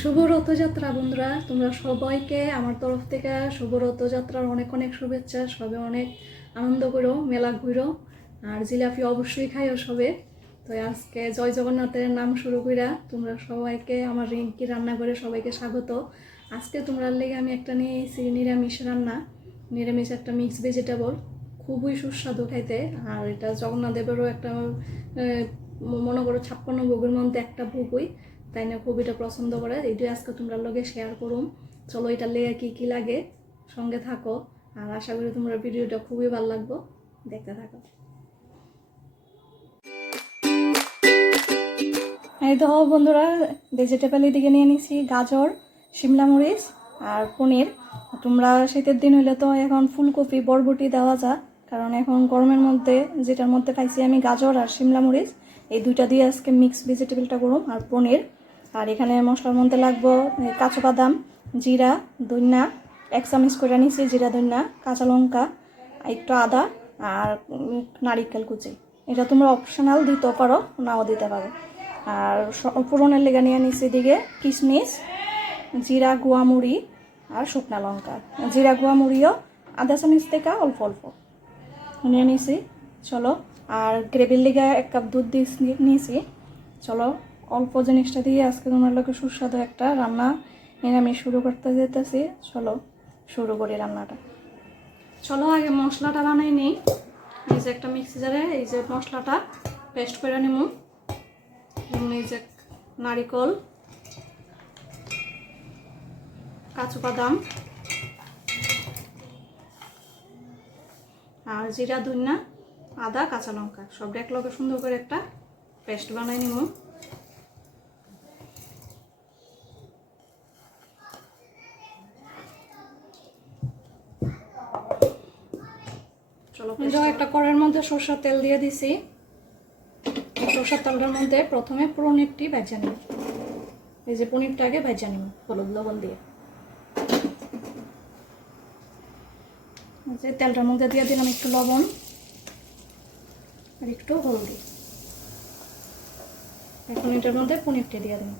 শুভ রথযাত্রা বন্ধুরা, তোমরা সবাইকে আমার তরফ থেকে শুভ রথযাত্রার অনেক অনেক শুভেচ্ছা, সবে অনেক আনন্দ করো, মেলা ঘুরো, আর জিলাপি অবশ্যই খাইও সবে। তো আজকে জয় জগন্নাথের নাম শুরু কইরা তোমরা সবাইকে আমার রিঙ্কি রান্না করে সবাইকে স্বাগত। আজকে তোমরা লেগে আমি একটা নিয়েছি নিরামিষ রান্না। নিরামিষ একটা মিক্স ভেজিটেবল খুবই সুস্বাদু খাইতে, আর এটা জগন্নাথ দেবেরও একটা মনে করো ছাপ্পান্ন ভোগের মধ্যে একটা ভোগই। তাই না কবিটা পছন্দ করে। এইটাই আজকে তোমরা লগে শেয়ার করুম। চলো এটা লেগে কী কী লাগে, সঙ্গে থাকো। আর আশা করি তোমরা ভিডিওটা খুবই ভালো লাগবো। দেখতে থাকো। এই তো বন্ধুরা ভেজিটেবল দিকে নিয়ে নিছি, গাজর, শিমলা মরিচ আর পনির। তোমরা শীতের দিন হইলে তো এখন ফুলকপি, বরবটি দেওয়া যা কারণ এখন গরমের মধ্যে, যেটার মধ্যে পাইছি আমি গাজর আর শিমলা মরিচ। এই দুইটা দিয়ে আজকে মিক্স ভেজিটেবলটা করুম আর পনির। আর এখানে মশলার মধ্যে লাগবো কাঁচা বাদাম, জিরা দইনা এক চামচ করে নিছি জিরা দইনা কাঁচা লঙ্কা, একটু আদা আর নারিকেল কুচি। এটা তোমরা অপশনাল দিতেও পারো, নাও দিতে পারো। আর ফোড়নের লেগে নিয়ে নিছি দিকে কিশমিশ জিরা গুয়া মুড়ি আর শুকনা লঙ্কা। জিরা গুয়া মুড়িও আধা চামচ থেকে অল্প অল্প নিয়ে নিছি চলো, আর গ্রেভির লেগে এক কাপ দুধ দিয়ে নিয়েছি। চলো অল্প জিনিসটা দিয়ে আজকে তোমার লোকে সুস্বাদু একটা রান্না নিরামিষ শুরু করতে যেতেছি। চলো, শুরু করি রান্নাটা। চলো, আগে মশলাটা বানাই নিই এই যে একটা মিক্সিজারে এই যে মশলাটা পেস্ট করে নিব এই যে নারিকল, কাজু বাদাম, আর জিরা, ধনিয়া, আদা, কাঁচা লঙ্কা। সব একলগে সুন্দর করে একটা পেস্ট বানাই নিব একটা কড়াইয়ের মধ্যে সরষের তেল দিয়ে দিছি। সরষের তেলটার মধ্যে প্রথমে পনিরটি ভেজে নিব। এই যে পনিরটা আগে ভেজে নিব হলুদ লবণ দিয়ে। যে তেলটার মধ্যে দিয়ে দিলাম একটু লবণ আর একটু হলদি। এখন এটার মধ্যে পনিরটা দিয়ে দিন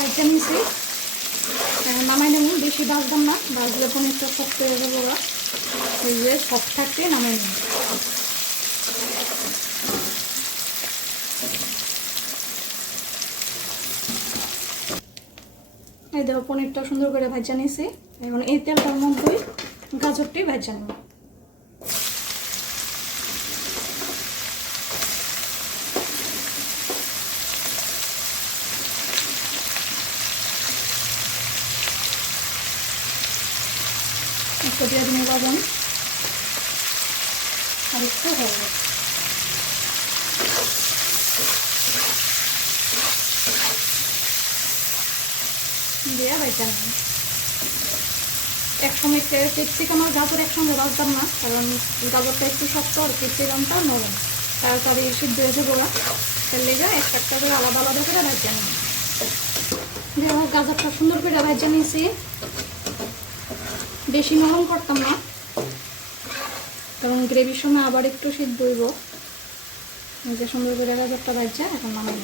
ভাজা নিয়েছি নামাই নেব বেশি ভাজবেন না, ভাজলে পনিরটা শক্ত হয়ে যাবে ওরা। ওই যে সব থাকতে নামে নিন। এই দেখো পনিরটা সুন্দর করে ভাজা নিয়েছি। এখন এই তেলটার মধ্যেই গাজরটি ভাজা নেব একটু দিয়ে দিন লবণ। আর একটু হলুদ। ভাজা নেব একসঙ্গে ক্যাপসিকাম আর গাজর একসঙ্গে ভাজতাম না, কারণ গাজরটা একটু শক্ত আর ক্যাপসিকামটা নরম। তাড়াতাড়ি সিদ্ধ হয়ে যাব না তার লেগে একটা একটা করে আলাদা আলাদা করে ভাজা আমার গাজরটা সুন্দর করে ভাজা নিয়েছি। বেশি নরম করতাম না। কারণ গ্রেভির সময় আবার একটু সিদ্ধ হইব। যে সুন্দর করে গাজরটা বাজছে, এখন নামাই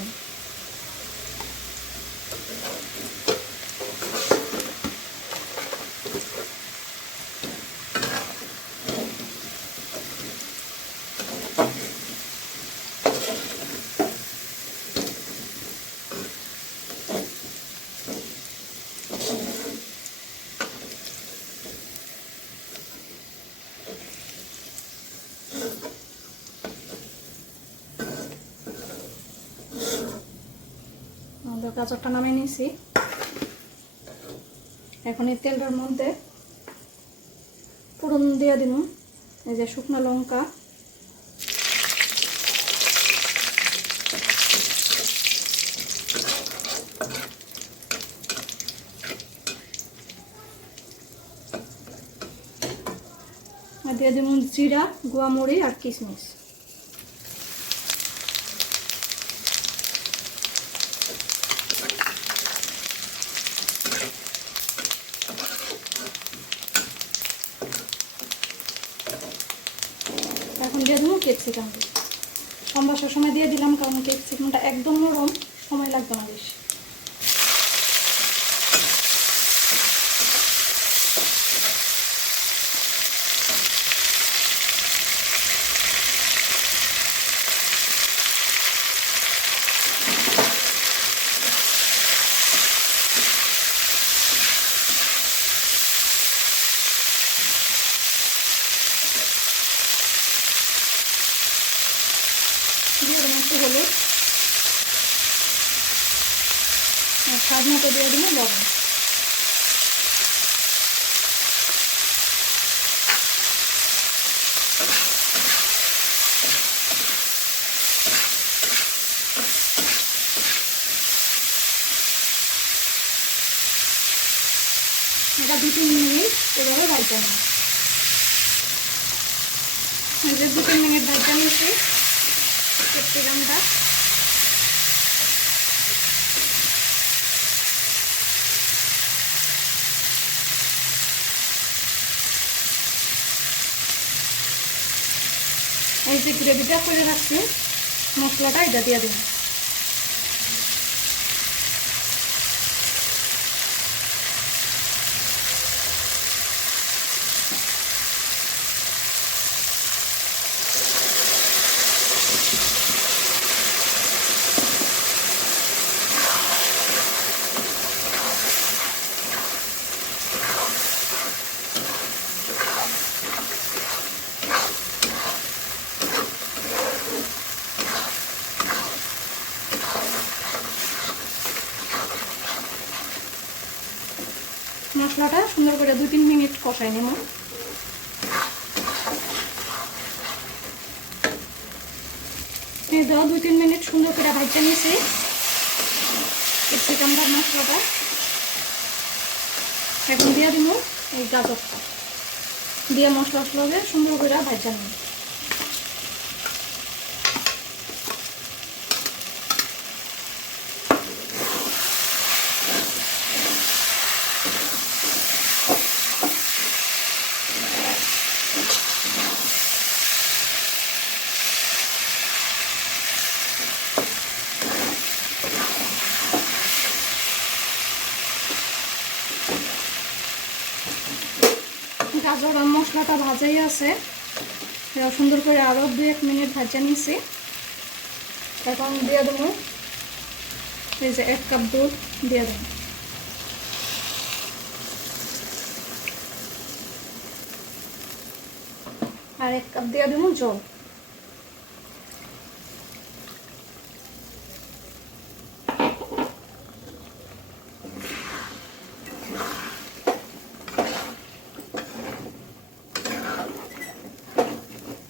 গাজরটা নামিয়ে নিয়েছি। এখন এই তেলটার মধ্যে ফোড়ন দিয়ে দিন এই যে শুকনো লঙ্কা। দিয়ে দেবো জিরা গুয়ামরি আর কিশমিশ। এখন দিয়ে দেবো ক্যাপসিকামটা লম্বা সময় দিয়ে দিলাম কারণ ক্যাপসিকামটা একদম নরম, সময় লাগবে না বেশি দিয়ে দেবো একটু হলুদ আর স্বাদ মতো দিয়ে দেবো লবণ। এটা দু তিন মিনিট এভাবে ভাজতে হবে। এই দু তিন মিনিট ভাজতে নিয়েছি ক্যাপসিকামটা এই যে গ্রেভিটা করে রাখছি মশলাটা এটা দিয়ে দিন মশলাটা সুন্দর করে দু তিন মিনিট কষাই নেব। দুই তিন মিনিট সুন্দর করে ভাজতে নিয়েছি। ক্যাপসিকামটা মশলাটা এখন দিয়ে দিব এই গাজরটা। দিয়ে মশলা সুন্দর করে ভাজা নিব গাজর আর মশলাটা ভাজাই আছে। সুন্দর করে আরও দুই এক মিনিট ভাজা নিছি। এখন দিয়ে দেবো এই যে এক কাপ দুধ দিয়ে দেবো। আর এক কাপ দিয়ে দেবো জল।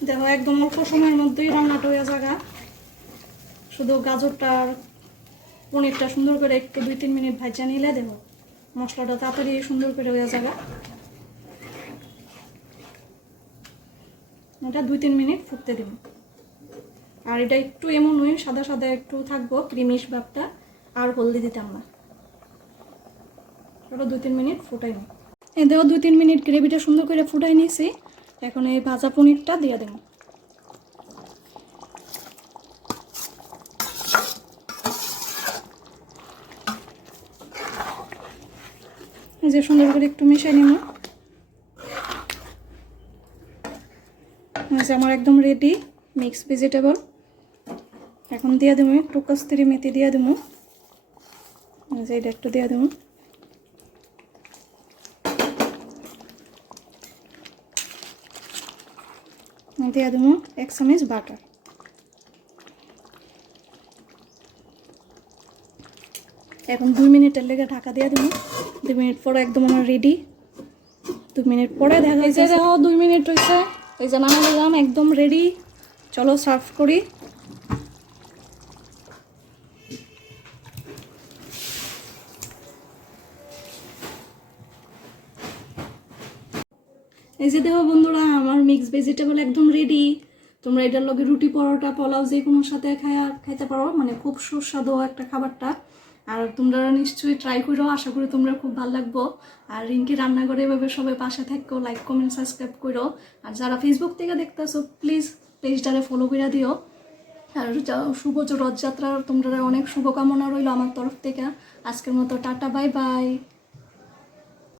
দেখো, একদম অল্প সময়ের মধ্যেই রান্নাটা হয়ে জায়গা শুধু গাজরটা আর পনিরটা সুন্দর করে একটু দুই তিন মিনিট ভাজা নিলে দেবো মশলাটা তাড়াতাড়ি সুন্দর করে হয়ে যাবে। এটা দুই তিন মিনিট ফুটতে দেব। আর এটা একটু এমন হয়ে সাদা সাদা একটু থাকব ক্রিমিশ ভাবটা আর হলদি দিতাম না। ওটা দুই তিন মিনিট ফুটাই নি এই দেখো, দুই তিন মিনিট গ্রেভিটা সুন্দর করে ফুটাই নিয়েছি। এখন এই ভাজা পনিরটা দিয়ে দেবো। যে সুন্দর করে একটু মিশিয়ে নিব যে আমার একদম রেডি মিক্স ভেজিটেবল এখন দিয়ে দেবো, একটু কস্তুরি মেথি দিয়ে দেবো। যে এটা একটু দিয়ে দেবো। দিয়ে দেবো এক চামচ বাটার। এখন দুই মিনিটের লেগে ঢাকা দিয়ে দেবো। দুই মিনিট পরে একদম আমার রেডি দুই মিনিট পরে দেখা এই যে দেখো দুই মিনিট হয়েছে এই যে নামা নিলাম একদম রেডি চলো সার্ভ করি। এই যে দেখো বন্ধুরা, আমার মিক্স ভেজিটেবল একদম রেডি তোমরা এটার লগে রুটি পরোটা, পোলাও যে কোনো সাথে খায়া, খাইতে পারো। মানে খুব সুস্বাদু একটা খাবারটা। আর তোমরা নিশ্চয়ই ট্রাই করো, আশা করি তোমরা খুব ভালো লাগবো। আর রিঙ্কি রান্না করে এভাবে সবাই পাশে থাকো লাইক কমেন্ট সাবস্ক্রাইব করো। আর যারা ফেসবুক থেকে দেখতেছো প্লিজ পেজটারে ফলো করে দিও। আর শুভ রথযাত্রার তোমরা অনেক শুভকামনা রইল আমার তরফ থেকে। আজকের মতো টাটা বাই বাই